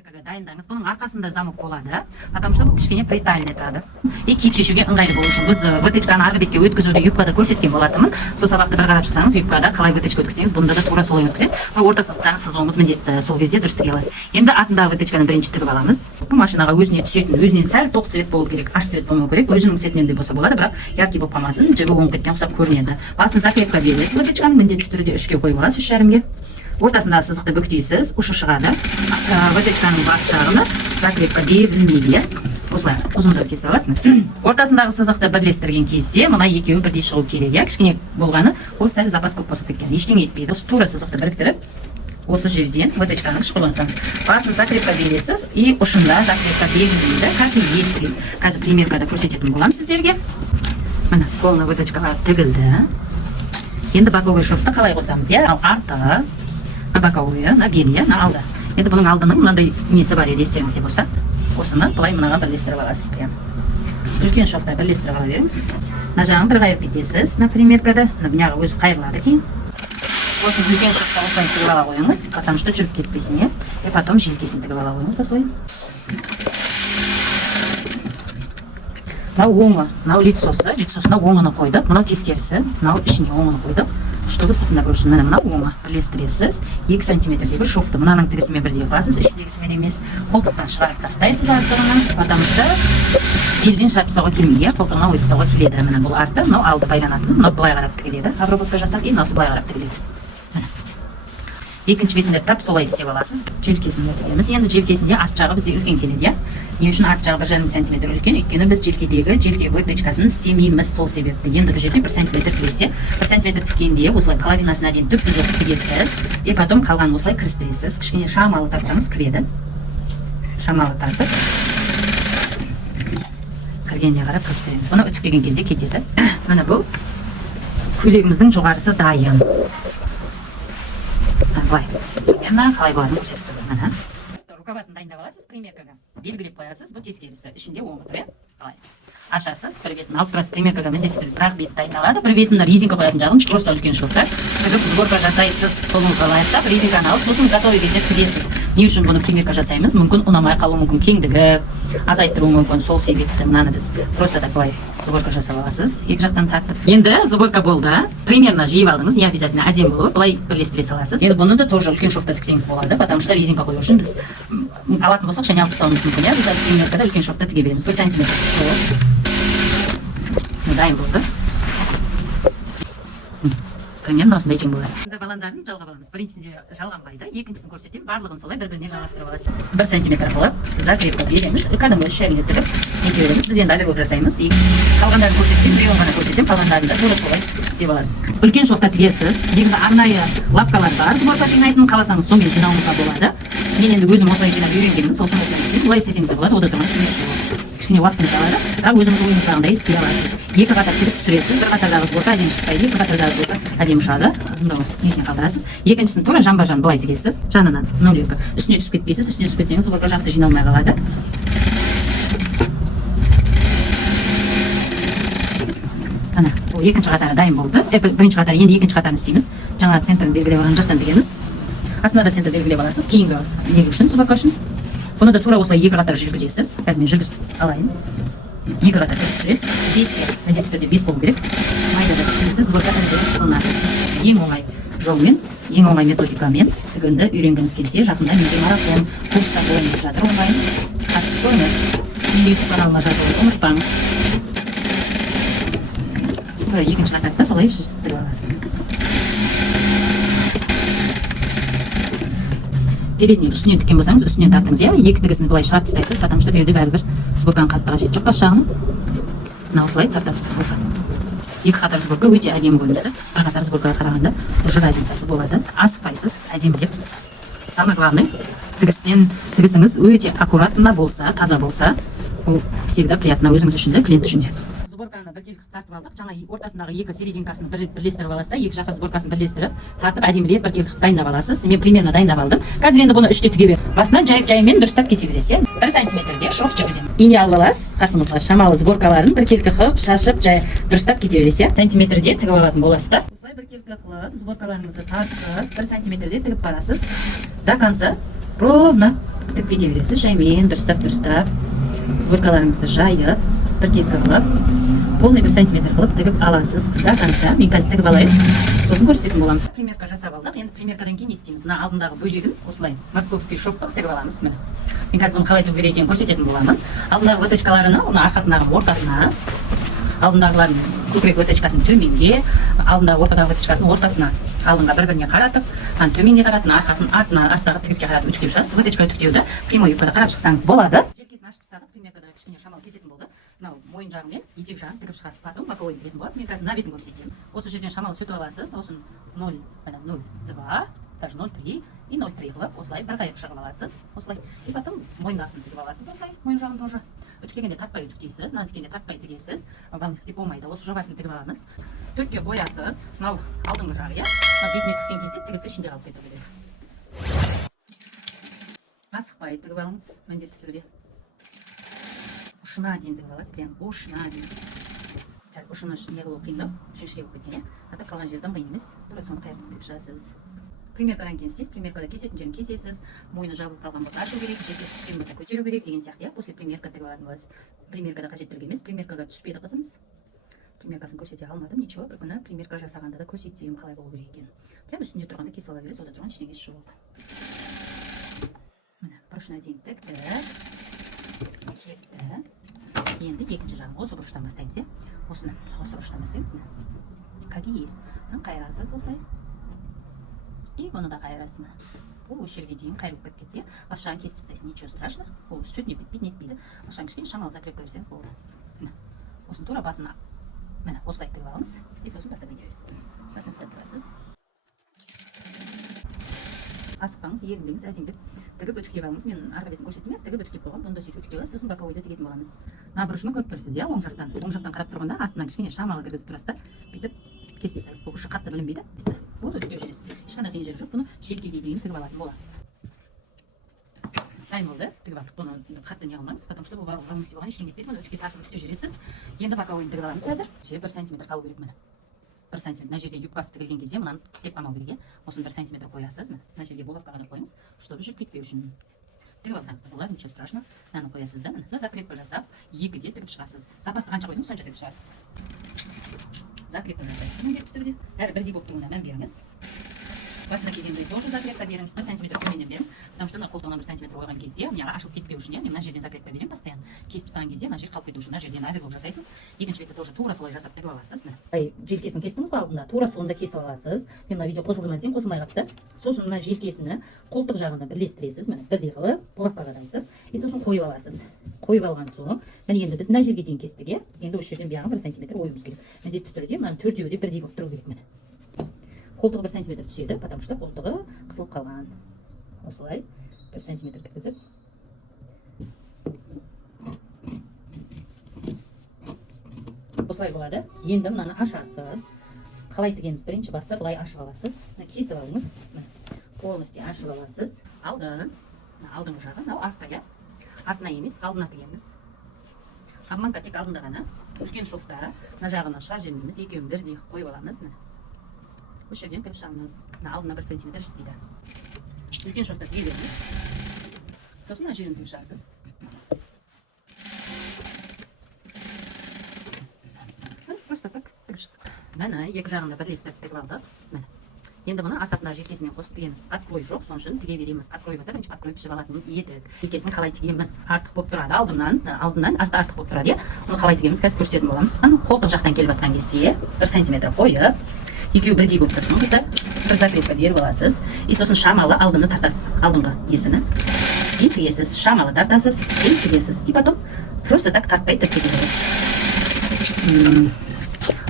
примеркаға дайындаңыз. Бұның арқасында замок болады, потому что бұл кішкене притальный тұрады. И киіп шешуге ыңғайлы болу үшін біз вытычканы арғы бетке өткізуді юбкада көрсеткен болатынмын. Сол сабақты бір қарап шықсаңыз, юбкада қалай вытычка өткізсеңіз, бұнда да тура солай өткізесіз. Орта сызықтан сызуыңыз міндетті, сол кезде дұрыс тіге аласыз. Енді артындағы вытычканы бірінші тігіп аламыз. Бұл машинаға өзіне түсетін, өзінен сәл тоқ цвет болу керек, аш цвет болмау керек. Өзінің цветінен де болса болады, бірақ яркий болып қалмасын, жібі оңып кеткен ұқсап көрінеді. Басын закрепка бересіз, вытычканы міндетті түрде 3-ге қойып аласыз, 3,5-ге. Ортасындағы сызықты бүктейсіз, ұшы шығады. Вытычканың бас жағына закрепка берілмейді. Осылай ұзындап кесе аласыз. Ортасындағы сызықты бірлестірген кезде мына екеуі бірдей шығу керек. Кішкене болғаны ол сәл запас көп босып кеткен. Ештеңе етпейді. Осы тура сызықты біріктіріп, осы жерден вытычканың шықылынсын. Басын закрепка бересіз и ұшында закрепка берілмейді. Как и естілесіз. Қазір примеркада көрсететін болам сіздерге. Мына полный вытычкаға тігілді. Енді боковой шовты қалай қосамыз? Ал арты, на боковые, на белые, на алды. Енді бұның алдының мынандай несі бар еді, естеріңізде болса. Осыны былай мынаға бірлестіріп аласыз. Үлкен шовта бірлестіріп ала беріңіз. Мына жағын бір қайырып кетесіз, например, мыняға өзі қайырылады кейін. Осыны үлкен шовта осылай тігіп ала қойыңыз, потому что жүріп кетпесін, и потом желкесін тігіп ала қойыңыз осылай. Мынау оңы, мынау лицосына оңыны қойдық, мынау тескерісі, мынау ішіне оңыны қойдық. Чтобы сыртында көру үшін мынау оңы бірлестіресіз, 2 сантиметрдегі шовты мынаның тігісімен бірдей қыласыз, ішіндегісімен емес. Қолтықтан шығарып тастайсыз артығынан, потому что белден шарп тастауға келмейді, қолтығына ой тастауға келеді. Мына бұл арты, мынау алды байланатын, мынау былай қарап тігіледі. Обработка жасап, и мынаусы былай қарап тігіледі. Екінші бетінде тап солай істеп аласыз. Желкесінде тігеміз. Енді желкесінде арт жағы бізде үлкен келеді. Не үшін арт жағы 1,5 сантиметр үлкен? Өйткені біз желке вытычкасын істемейміз, сол себепті. Енді бұл жерде 1 сантиметр тігілсе, 1 сантиметр тіккенде осылай половинасына дейін түп түзеп тігесіз, и потом қалғанын осылай кірістіресіз. Кішкене шамалы тартсаңыз кіреді. Шамалы тартып кіргеніне қарап кірістіреміз. Бұны үтіктеген кезде кетеді. Міне бұл көйлегіміздің жоғарысы дайын. Былай, примерно қалай боларын көрсетіп тұрмын. Рукавасын дайындап аласыз, примеркаға белгілеп қоясыз, бұл тескерісі, ішінде оңы тұр, былай. Ашасыз, бір бетін алып тұрасыз, примеркаға міндетті түрде бір-ақ бет дайындалады, бір бетін резинка қоятын жағын просто үлкен шовта. Тігіп сборка жасайсыз, қолыңызға лайықтап, резинканы алып, сосын готовый кезде тігесіз. Не үшін бұны примерка жасаймыз? Мүмкін ұнамай қалуы мүмкін, кеңдігі азайттыруы мүмкін, сол себепті мынаны біз просто так былай сборка жасап аласыз, екі жақтан тартып. Енді сборка болды, примерно жиып алдыңыз, не обязательно әдемі болып, былай бірлестіре саласыз. Енді бұны да тоже үлкен шовта тіксеңіз болады, потому что резинка қою үшін біз алатын болсақ және алып тастауымыз мүмкін. Біз примеркада үлкен шовта тіге береміз, 1 сантиметр. Дайын болды. Примерно осындай тең болады. Баландарын жалғап аламыз. Біріншісінде жалғанбайды, екіншісін көрсетем, барлығын солай бір-біріне жалғастырып аласыз. 1 сантиметр қылып, закрепка береміз, кәдімгі 3,5-ге тігіп, нете береміз. Біз енді оберт жасаймыз. Қалғандарын көрсетем, біреуін ғана көрсетем, қалғандарын да тура солай істеп аласыз. Үлкен шовта тігесіз. Негізі арнайы лапкалар бар. Сборка жинайтын қаласаңыз, сонымен жинауыңызға болады. Мен енді өзім осылай жинап үйренгенмін, сол үшін осылай істеймін. Олай істесеңіз де болады, ода тұрмай кішкене уақытын алады, бірақ өзіңіз ойыңыздағындай істей аласыз. Екі қатар тігіс түсіресіз, бір қатардағы сборка әдемі шықпайды, екі қатардағы сборка әдемі шығады. Ұзындығы несіне қалдырасыз. Екіншісін тура жанба-жан былай тігесіз, жанынан 0,2. Үстіне түсіп кетпейсіз, үстіне түсіп кетсеңіз сборка жақсы жиналмай қалады. Ана, ол екінші қатары дайын болды. Бірінші қатары, енді екінші қатарын істейміз. Жаңа центрін белгілеп алған жақтан тігеміз. Астына да центр белгілеп аласыз, кейінгі неге үшін, сборка үшін. Бұны да тура осылай екі қатар жүргізесіз. Қазір мен жүргізіп алайын. Екі қатар түсіресіз. 5-те, міндетті түрде 5 болу керек. Майда да түсіресіз, сборка қылынады. Ең оңай жолмен, ең оңай методикамен тігінді үйренгіңіз келсе, жақында менде марафон, курстар болып жатыр онлайн. Қатысып қойыңыз. Менде YouTube каналыма жазылуды ұмытпаңыз. Тура екінші қатарда солай тігіп аласыз. Передний үстінен тіккен болсаңыз, үстінен тартыңыз, екі тігісін былай шығарып тастайсыз, потому что біреуде бәрібір сборканың қатты қажеті жоқ бас жағының. Мына осылай тартасыз сборка. Екі қатар сборка өте әдемі көрінеді. Бір қатар сборкаға қарағанда уже разницасы болады. Асықпайсыз, әдемілеп. Самое главное, тігісіңіз өте аккуратно болса, таза болса, ол всегда приятно өзіңіз үшін де, клиент үшін де. Сборканы біркелкі тартып алдық, жаңа ортасындағы екі серединкасын бірлестіріп аласыз да, екі жаққа сборкасын бірлестіріп, тартып әдемілеп біркелкі дайындап аласыз. Мен примерно дайындап алдым. Қазір енді бұны 3-те тіге беріп, басынан жаймен дұрыстап кете бересіз. 1 сантиметрге шов жүргіземін. Ине алып аласыз, қасымызға шамалы сборкаларын біркелкі қылып, шашып, дұрыстап кете бересіз. Сантиметрде тігіп алатын боласыздар. Осылай біркелкі қылып, сборкаларыңызды тартып, 1 сантиметрде тігіп барасыз. До конца ровно тігіп кете бересіз. Жаймен дұрыстап сборкаларыңызды жайып, бір кеткі қылып, полный 1 сантиметр қылып тігіп аласыз. Да, қанса, мен қазір тігіп алайын. Сосын көрсететін боламын. Примерка жасап алдық. Енді примеркадан кейін не істейміз? Мына алдындағы бөлігін осылай московский шовтап тігіп аламыз. Міне. Мен қазір бұны қалай тігу керек екенін көрсететін боламын. Алдындағы выточкаларына, оны арқасындағы ортасына, алдындағылардың көкірек выточкасын төменге, алдындағы ортадағы выточкасын ортасына, алдынға бір-біріне қаратып, төменге қаратын, арқасын артына, арттағы тігіске қаратып үтіктеу шығасыз. Выточка үтіктеуді прямой юбкада қарап шықсаңыз болады. Желкесін ашып тастадық, примеркада кішкене шамал кесетін болды. Мынау мойын жағы мен етек жағын тігіп шығасыз. Потом боковой тігетін боласыз. Мен қазір мына бетін көрсетейін. Осы жерден шамал сөйтіп аласыз. Осын 0,02, даже 0,3 и 0,3 қылып, осылай бір қайып шығып аласыз. Осылай. И потом мойындағысын тігіп аласыз. Осылай мойын жағын тоже. Үтіктегенде тартпай үтіктейсіз, мына тікенде тартпай тігесіз. Бағыңыз істеп болмайды. Осы жоғасын тігіп аламыз. Төртке боясыз. Мынау алдыңғы жағы, иә. Мына бетіне түскен кезде тігісі ішінде қалып кету керек. Асықпай тігіп алыңыз, міндетті түрде. Ұшына дейін тігіп аласыз, прям ұшына дейін. Ұшыны не қылу қиындау, шешке болып кеткен, иә. Қалған жерден қиын емес, тура соны қайырып тігіп шығасыз. Примеркадан кейін істейсіз, примеркада кесетін жерін кесесіз, мойны жабылып қалған болса ашу керек, жерге түскен болса көтеру керек деген сияқты, иә. После примерка тігіп алатын боласыз. Примеркада қажеттілік емес, примеркаға түспеді қызымыз. Примеркасын көрсете алмадым, ничего, бір күні примерка жасағанда да көрсетсем қалай болу керек екен. Прям үстінде тұрғанда кесе ала бересіз, ода тұрған ештеңесі жоқ. Міне, бұрышына дейін тікті, кетті. Енді екінші жағын осы бұрыштан бастаймыз, иә. Осыны, осы бұрыштан бастаймыз, как и есть. Қайырасыз осылай. И бұны да қайырасыз. Бұл осы жерге дейін қайырып кетті. Бас жағын кесіп тастайсыз, ничего страшно. Ол сөйтіп нетпейді, нетпейді. Бас жағын кішкене шамал закрепка берсеңіз болды. Осыны тура басына, міне, осылай тігіп алыңыз. И сосын бастап кете бересіз. Басын ұстап тұрасыз. Асықпаңыз, ерінбеңіз, әдемілеп тігіп үтіктеп алыңыз. Мен арғы бетін көрсеттім, тігіп үтіктеп қойғам, бұнда сөйтіп үтіктеп аласыз, сосын боковойды тігетін боламыз. Мына бұрышын көріп тұрсыз, иә, оң жақтан қарап тұрғанда астынан кішкене шамалы кіргізіп тұрасыз да, бүйтіп кесіп тастайсыз. Бұл ұшы қатты білінбейді. Болды, үтіктеп жүресіз. Ешқандай қиын жері жоқ, бұны желкеге дейін тігіп алатын боламыз. Дайын болды, тігіп алдық. Бұны қатты не қылмаңыз, потому что бұл валыңыз болған ештеңе етпейді. Бұны үтікке тартып үтіктеп жүресіз. Енді боковойын тігіп аламыз қазір. 1 сантиметр қалу керек міне. 1 сантиметр. Мына жерде юбкасы тігілген кезде мынаны тістеп қалмау керек, осыны 1 сантиметр қоясыз. Мына жерге булавкаға да қойыңыз, чтобы жүріп кетпеу үшін. Тігіп алсаңыз да болады, ничего страшно. Мынаны қоясыз да, міне закрепка жасап, екіде тігіп шығасыз. Запасты қанша қойдыңыз, сонша тігіп шығасыз. Закрепка жасайсыз міндетті түрде. Бәрі бірдей болып тұруына мән беріңіз. Басына келгенде тоже закрепка беріңіз, 1 сантиметр төменнен беріңіз. Потому что мына қолтығына 1 сантиметр қойған кезде, мына ашылып кетпеу үшін, мен мына жерден закрепка беремін постоянно. Кесіп тастаған кезде мына жер қалып кету үшін, мына жерден оверлок жасайсыз. Екінші бетті тоже тура солай жасап тігіп аласыз. Желкесін кестіңіз ба алдында, тура сонда кесіп аласыз. Мен мына видео қосылды ма десем, қосылмай қалыпты. Сосын мына желкесіні қолтық жағына бірлестіресіз, міне бірдей қылып, булавкаға дайсыз. И сосын қойып аласыз. Қойып алған соң, міне енді біз мына жерге дейін кестік, иә. Енді осы жерден бияғы 1 сантиметр ойымыз керек. Міндетті түрде мына төртеуі де бірдей болып тұру керек міне. Қолтығы 1 сантиметр түседі, потому что қолтығы қысылып қалған. Осылай 1 сантиметр кіргізіп. Осылай болады. Енді мынаны ашасыз. Қалай тігеміз? Бірінші баста былай ашып аласыз. Кесіп алыңыз. Полностью ашып аласыз. Алдыңғы жағы, мынау артта, иә. Артына емес, алдына тігеміз. Обманка тек алдында ғана. Үлкен шовта, мына жағына шыға жермейміз. Екеуін бірдей қойып аламыз. Осы жерден тігіп шығамыз. Алдына 1 сантиметр жетпейді. Үлкен шовта тіге беріңіз. Сосын мына жерін тігіп шығасыз. Просто так тігіп шықтық. Міне екі жағында бірлестіріп тігіп алдық. Енді бұны арқасындағы желкесімен қосып тігеміз. Открой жоқ, соның үшін тіге береміз. Открой болса, бірінші открой пішіп алатын едік. Желкесін қалай тігеміз? Артық болып тұрады. Алдынан артық болып тұрады. Оны қалай тігеміз? Қазір көрсететін боламын. Қолтық жақтан келіп жатқан кезде 1 сантиметр қойып, екеуі бірдей болып тұрсын. Қыздар, бір закрепка беріп аласыз. И сосын шамалы алдыны тартасыз. Алдыңғы есіні. И тігесіз. Шамалы тартасыз. И тігесіз. И потом просто так тартпай тігіп кетесіз.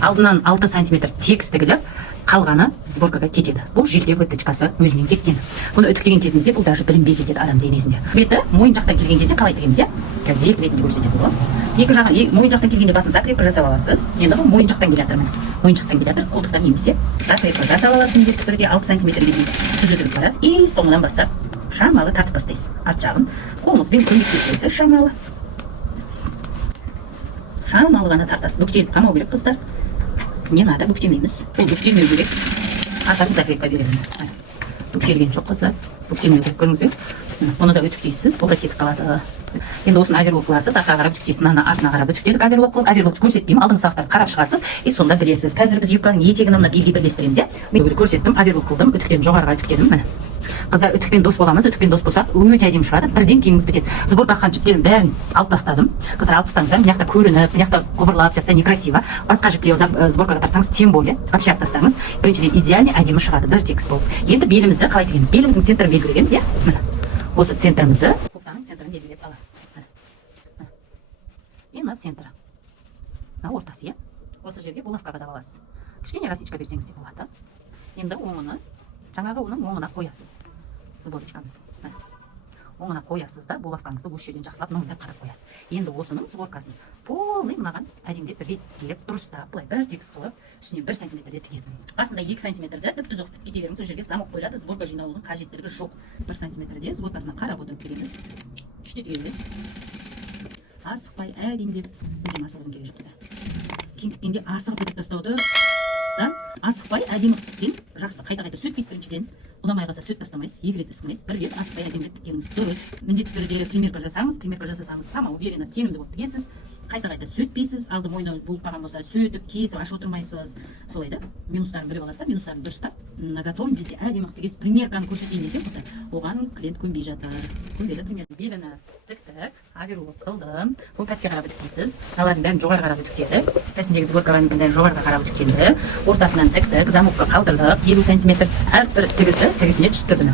Алдынан 6 сантиметр тегіс тігіліп, қалғаны сборкаға кетеді. Бұл желке выточкасы өзінен кеткен. Бұны үтіктеген кезімізде бұл даже білінбей кетеді адам денесінде. Беті мойын жақтан келген кезде қалай тігеміз, иә? Қазір екі ретінде көрсететін боламын. Екі жағы мойын жақтан келгенде басын закрепка жасап аласыз. Енді бұл мойын жақтан келе жатыр. Мойын жақтан келе жатыр. Қолтықтан немесе закрепка жасап аласыз міндетті түрде 6 сантиметрге дейін түзетіп барасыз. И соңынан бастап шамалы тартып бастайсыз. Арт жағын қолыңызбен көмектесесіз шамалы. Шамалы ғана тартасыз. Бүктеліп қалмау керек, қыздар. Не надо, бүктемейміз. Бұл бүктелмеу керек. Арқасын закрепка бересіз. Бүктелген жоқ, қыздар. Бүктелмеу керек, көріңіз бе? Bunu da ütükleysiz. Bu da ketip kalады. Енді осыны оверлок қыласыз, артқа қарап үтіктейсіз, мынаны артына қарап үтіктедік оверлок қылып, оверлокты көрсетпеймін, алдыңғы сақтарды қарап шығасыз, и сонда білесіз. Қазір біз юбканың етегін мына белге бірлестіреміз, иә. Мен көрсеттім, оверлок қылдым, үтіктедім, жоғарыға үтіктедім, міне. Қыздар, үтікпен дос боламыз, үтікпен дос болсақ, өте әдемі шығады, бірден киіміңіз бітеді. Сборка қаққан жіптерін бәрін алып тастадым. Қыздар, алып тастаңыздар, мына жақта көрініп, мына жақта құбырлап жатса некрасиво. Басқа жіпте сборкаға тастаңыз, тем более, вообще алып тастаңыз. Біріншіден идеальный әдемі шығады, бір текст болып. Енді белімізді қалай тігеміз? Беліміздің центрін белгілегенбіз, иә. Міне. Осы центрімізді, кофтаның центрін белгілеп аламыз. И мына центрі. Мына ортасы, иә. Осы жерге булавка қадап аласыз. Кішкене расичка берсеңіз де болады. Енді оңыны, жаңағы оның оңына қоясыз. Сборочкаңызды. Оңына қоясыз да, булавкаңызды осы жерден жақсылап мыңыздап қарап қоясыз. Енді осының сборкасын полный мынаған әдемдеп реттеп, дұрыстап, былай бір текст қылып, үстіне 1 сантиметрде тігесің. Басында 2 сантиметрде тіп-түзу қылып кете беріңіз, сол жерге замок қойылады, сборка жинаудың қажеттілігі жоқ. 1 сантиметрде сборкасына қарап отырып тігеміз. Үште тігеміз. Асықпай әдемдеп, өзім асығудың керегі жоқ. Киім тіккенде асығып етіп тастауды, асықпай әдемі тіккен жақсы, қайта-қайта сөйтпейсіз біріншіден. Ұнамай қалса сөйт тастамайсыз, екі рет істемайсыз, бір рет асықпай әдемдеп тіккеніңіз дұрыс. Міндетті түрде примерка жасасаңыз, сама уверенно, сенімді болып тігесіз. Қайта-қайта сөйтпейсіз, алды мойны болып қалған болса, сөйтіп, кесіп, ашып отырмайсыз. Солай да, минустарын біліп аласыздар, минустарын дұрыстап, на готовом кезде әдемі тігесіз. Примерканы көрсетейін десем, оған клиент көнбей жатыр. Көнбеді примерка. Беліні тіктік, оверлок қылдым. Бұл пәске қарап үтіктейсіз. Мыналардың бәрін жоғары қарап үтіктедік. Пәсіндегі сборкалардың бәрін жоғарыға қарап үтіктелді. Ортасынан тіктік, замокқа қалдырдық. 50 см әрбір тігісіне түсіп тұрды.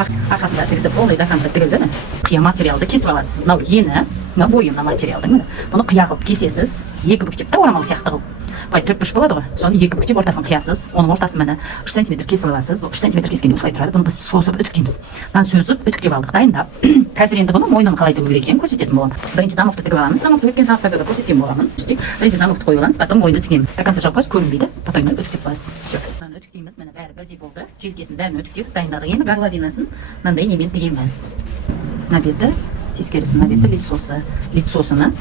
Арқасында тігісі полный до конца тігілді. Қия материалды кесіп аласыз. Мынау ені, мынау бойы мына материалдың. Бұны қия қылып кесесіз. Екі бүктеп та орамал сияқты қылып. Былай 4-3 болады ғой. Соны екі бүктеп ортасын қиясыз. Оның ортасын міне 3 см кесіп аласыз. 3 см кескенде осылай тұрады. Бұны біз созып үтіктейміз. Мынаны созып үтіктеп алдық, дайындап. Қазір енді бұны мойнын қалай тігу керек екенін көрсететін боламын. Бірінші замокты тігіп аламыз. Замокты өткен сабақтарда көрсеткен боламын. Бірінші замокты қойып аламыз, потом мойынды тігеміз. До конца жауып қойсыз, көрінбейді. Потом үтіктеп қоясыз. Все. Мынаны үтіктейміз. Міне бәрі бірдей болды. Желкесін бәрін үтіктеп дайындадық. Енді горловинасын мынандай немен тігеміз. Мына беті, тескерісі, мына беті лицосыны, лицосыны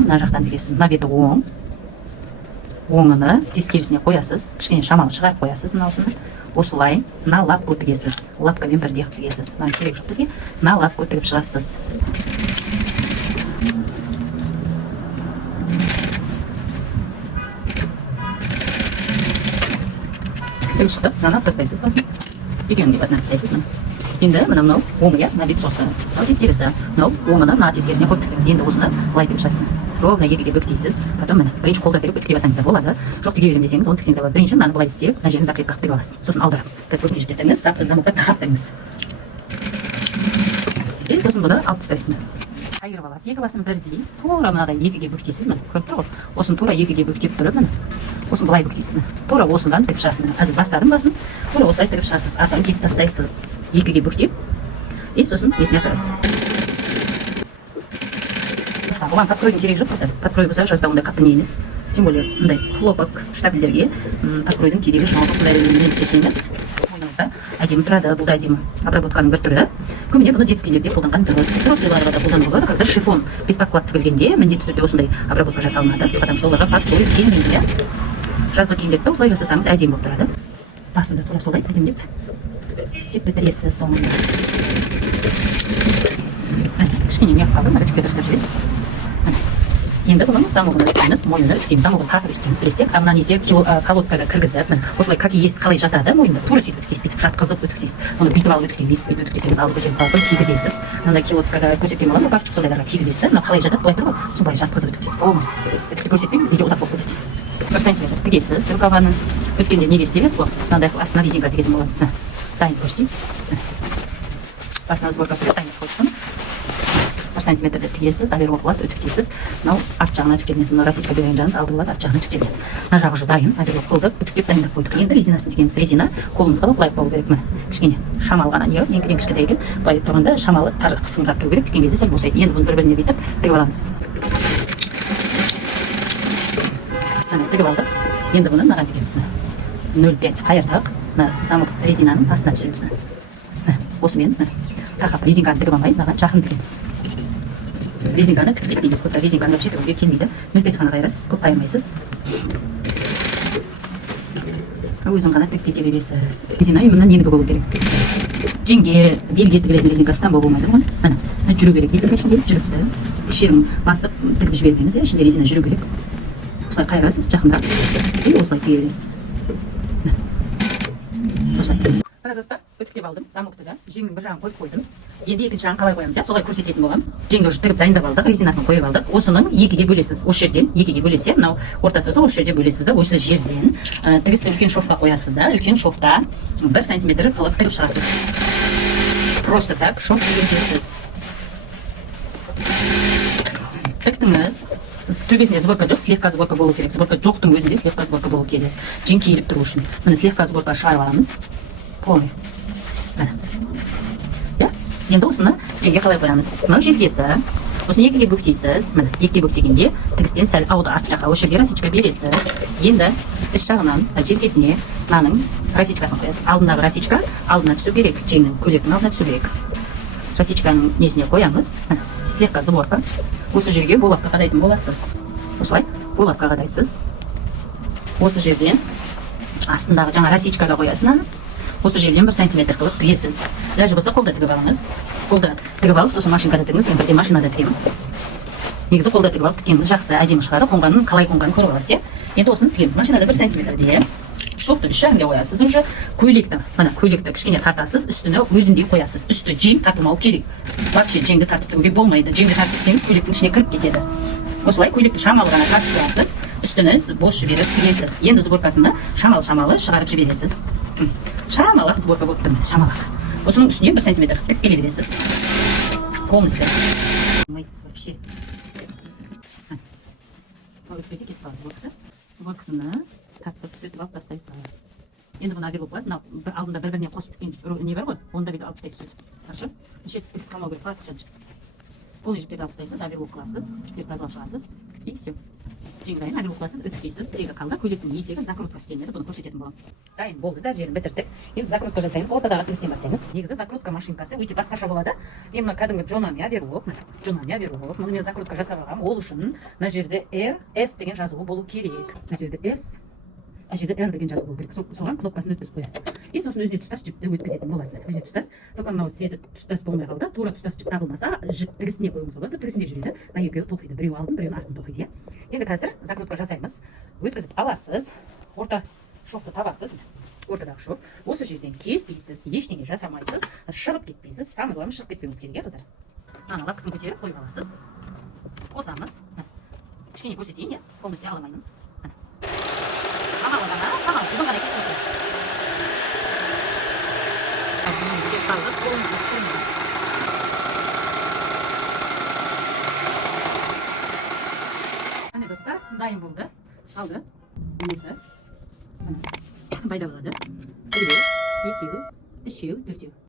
мына жақтан тігесіз. Мына беті оң. Оңыны тескерісіне қоясыз, кішкене шамалы шығарып қоясыз мынаусыны. Осылай мына лапку тігесіз, лапкамен бірдей тігесіз. Мына керек жоқ бізге, мына лапку тігіп шығасыз. Тігіп шықты, мынаны тастайсыз басын. Екеуінде басына тастайсыз. Енді мынау оңы, мына лицосы, мынау тескерісі, мынау оңыны мына тескерісіне қойып тіктіңіз. Енді осыны былай тігіп шығасыз. Ровно екіге бүктейсіз. Потом міне бірінші қолда тігіп үтіктей басаңыз да болады. Жоқ тіге берем десеңіз, оны тіксеңіз болады. Бірінші мынаны былай істеп, мына жерін закреп қағып тігіп аласыз. Сосын аударамыз. Біз көшіне жіп тігіңіз, замокқа тақап тігіңіз. И сосын бұны алып тастайсыз. Айырып аласыз. Екі басын бірдей, тура мынадай екіге бүктейсіз. Міне көріп тұр ғой. Осын тура екіге бүктеп тұрып, міне. Осын былай бүктейсіз. Тура осыдан тігіп шығасыз. Қазір бастадым басын. Тура осылай тігіп шығасыз. Артын кесіп тастайсыз. Екіге бүктеп. И сосын есіне апарасыз. Оған подкройдың керек жоқ біздер. Подкрой болса жазда ондай қатты не емес. Тем более мындай хлопок штапельдерге подкройдың керегі жоқ. Бұндай не істесеңіз, мойныңызда әдемі тұрады. Бұл да әдемі обработканың бір түрі. Көбіне бұны детскийлерде қолданған түрі. Взрослыйларға да қолдануға болады. Когда шифон без подклад тігілгенде міндетті түрде осындай обработка жасалынады. Потому что оларға подкрой келмейді. Жазғы киімдерді осылай жасасаңыз әдемі болып тұрады. Басында тура солай әдемдеп істеп бітіресіз соңында. Кішкене неғып қалды, үтікке дұрыстап жібересіз. Енді бұның замогын үтіктейміз, мойнын үтіктейміз, замогын тартып үтіктейміз, білесек. Мына несе колодкаға кіргізіп, осылай как есть қалай жатады, мойнында тура сөйтіп үтіктейсіз, бүйтіп жатқызып үтіктейсіз. Оны бүйтіп алып үтіктейміз, бүйтіп үтіктесеңіз алып көтеріп қалып кигізесіз. Мынандай колодкаға көрсеткен боламын, бақшық сондайларға кигізесіз. Мына қалай жатады, былай тұр ғой, солай жатқызып үтіктейсіз. Полностью. Үтікті көрсетпеймін, видео ұзақ болып кетеді. 1 сантиметр тігесіз, рукаваны өткенде неге істеледі ғой, мынандай астына резинка тігетін боламыз. Дайын көрсетейін. Басына сборка дайын қойдым. 1 сантиметрде тігесіз, оверлок қыласыз, үтіктейсіз. Мынау арт жағына үтіктелінеді. Мынау растичка берген жағыңыз алды болады, арт жағына үтіктелінеді. Мына жағы дайын, оверлок қылдық, үтіктеп дайындап қойдық. Енді резинасын тігеміз. Резина қолымызға да былай болу керек. Міне кішкене шамалы ғана не ең кішкентай екен. Былай тұрғанда шамалы тар қысымға тұру керек. Тіккен кезде сәл босайды. Енді бұны бір-біріне бүйтіп тігіп аламыз. Тігіп алдық. Енді бұны мынаған тігеміз. 0,5 қайырдық. Мына замок резинаның астына түсіреміз. Осымен тақап резинканы тігіп алмай, мынаған жақын тігеміз. Резинканы тікпек дейміз қыздар. Резинканы вообще тігуге келмейді. 0,5 қана қайырасыз, көп қайырмайсыз. Өзің ғана тігіп кете бересіз. Резина именно ненікі болу керек. Жеңге белге тігілетін резинкасы табуға болмайды ғой. Міне жүру керек резинка ішінде жүріпті. Ішерін басып тігіп жібермеңіз, ішінде резина жүру керек. Осылай қайырасыз, жақындап и осылай тіге бересіз. Осылай тігесіз. Мына достар, үтіктеп алдым, замокты да. Жеңнің бір жағын қойып қойдым. Енді екінші жағын қалай қоямыз, солай көрсететін боламын. Жеңге уже тігіп дайындап алдық, резинасын қойып алдық. Осының екіге бөлесіз. Осы жерден екіге бөлесе, мынау ортасы осы жерде бөлесіз да, осы жерден тігісті үлкен шовқа қоясыз да, үлкен шовта 1 сантиметр қылып тігіп шығасыз. Просто так шов тігесіз. Тіктіңіз. Төбесінде сборка жоқ, слегка сборка болу керек. Сборка жоқтың өзінде слегка сборка болу керек. Жең киіліп тұру үшін. Міне слегка сборка шығарып аламыз. Полный. Енді осыны жеңге қалай қоямыз? Мынау желкесі. Осыны екіге бүктейсіз. Міне екіге бүктегенде тігістен сәл ауды арт жаққа осы жерге расичка бересіз. Енді іш жағынан желкесіне мынаның расичкасын қоясыз. Алдындағы расичка алдына түсу керек. Жеңнің көйлектің алдына түсу керек. Расичканың несіне қоямыз. Слегка сборка. Осы жерге болатқа қадайтын боласыз. Осылай болатқа қадайсыз. Осы жерден астындағы жаңа расичкаға қоясын. Осы жерден 1 сантиметр қылып тігесіз. Ләжі болса қолда тігіп алыңыз. Қолда тігіп алып, сосын машинкада тігіңіз. Мен бірден машинада тігемін. Негізі қолда тігіп алып тіккеніміз жақсы, әдемі шығады. Қонғанын, қалай қонғанын көріп аласыз. Енді осыны тігеміз. Машинада 1 сантиметрде. Шовты үш жағында қоясыз. Уже көйлекті, мына көйлекті кішкене тартасыз, үстіне өзіндей қоясыз. Үсті жең тартылмау керек. Вообще жеңді тартып тігуге болмайды. Жеңді тартып тігсеңіз көйлектің ішіне кіріп кетеді. Осылай көйлекті шамалы ғана тартып қоясыз. Үстіне бос жіберіп тігесіз. Енді сборкасында шамалы шығарып жібересіз. Шамалы сборка болып тұр. Шамалы. Осының үстіне 1 сантиметр тік келе бересіз. Полностью. Вообще. Өткізі кетіп қалды сборкасы. Сборкасыны тартып сөйтіп алып тастайсыз. Енді бұны аверлок қыласыз. Алдында бір-біріне қосып тіккен не бар ғой, оны да бүйтіп алып тастайсыз сөйтіп. Хорошо? Неше тігіс қалмау керек, қанша. Полный жіптерді алып тастайсыз, аверлок қыласыз, жіптерді тазалап шығасыз и все. Жең дайын, аверлок қыласыз, үтіктейсіз. Тегі қалды, көйлектің етегі закрутка істелінеді, бұны көрсететін боламын. Дайын болды да, жерін бітірдік. Енді закрутка жасаймыз, ортадағы тігістен бастаймыз. Негізі закрутка машинкасы өте басқаша болады. Мен мына кәдімгі джонами аверлок, мұны мен закрутка жасап алғам. Ол үшін мына жерде S деген жазуы болу керек. Мына жерде S, мына жерде R деген жазу болу керек. Соған кнопкасын өткізіп қоясыз. И сосын өзіне тұстас жіпті өткізетін боласыздар. Өзіне тұстас. Только мынау светі тұстас болмай қалды. Тура тұстас жіп табылмаса, жіп тігісіне қоюыңыз болады. Тігісінде жүреді. Мына екеуі тоқиды. Біреуі алдын, біреуін артын тоқиды. Енді қазір закрутка жасаймыз. Өткізіп аласыз. Орта шовты табасыз. Ортадағы шов. Осы жерден кеспейсіз, ештеңе жасамайсыз, шығып кетпейсіз. Самый главный шығып кетпеуіңіз керек, қыздар. Мына лапкасын көтеріп қойып аласыз. Қосамыз. Кішкене көрсетейін, полностью аламаймын. Шамалы ғана кесіп. Міне достар, дайын болды. Алды. Несі? Пайда болады. 1, 2, 3, 4.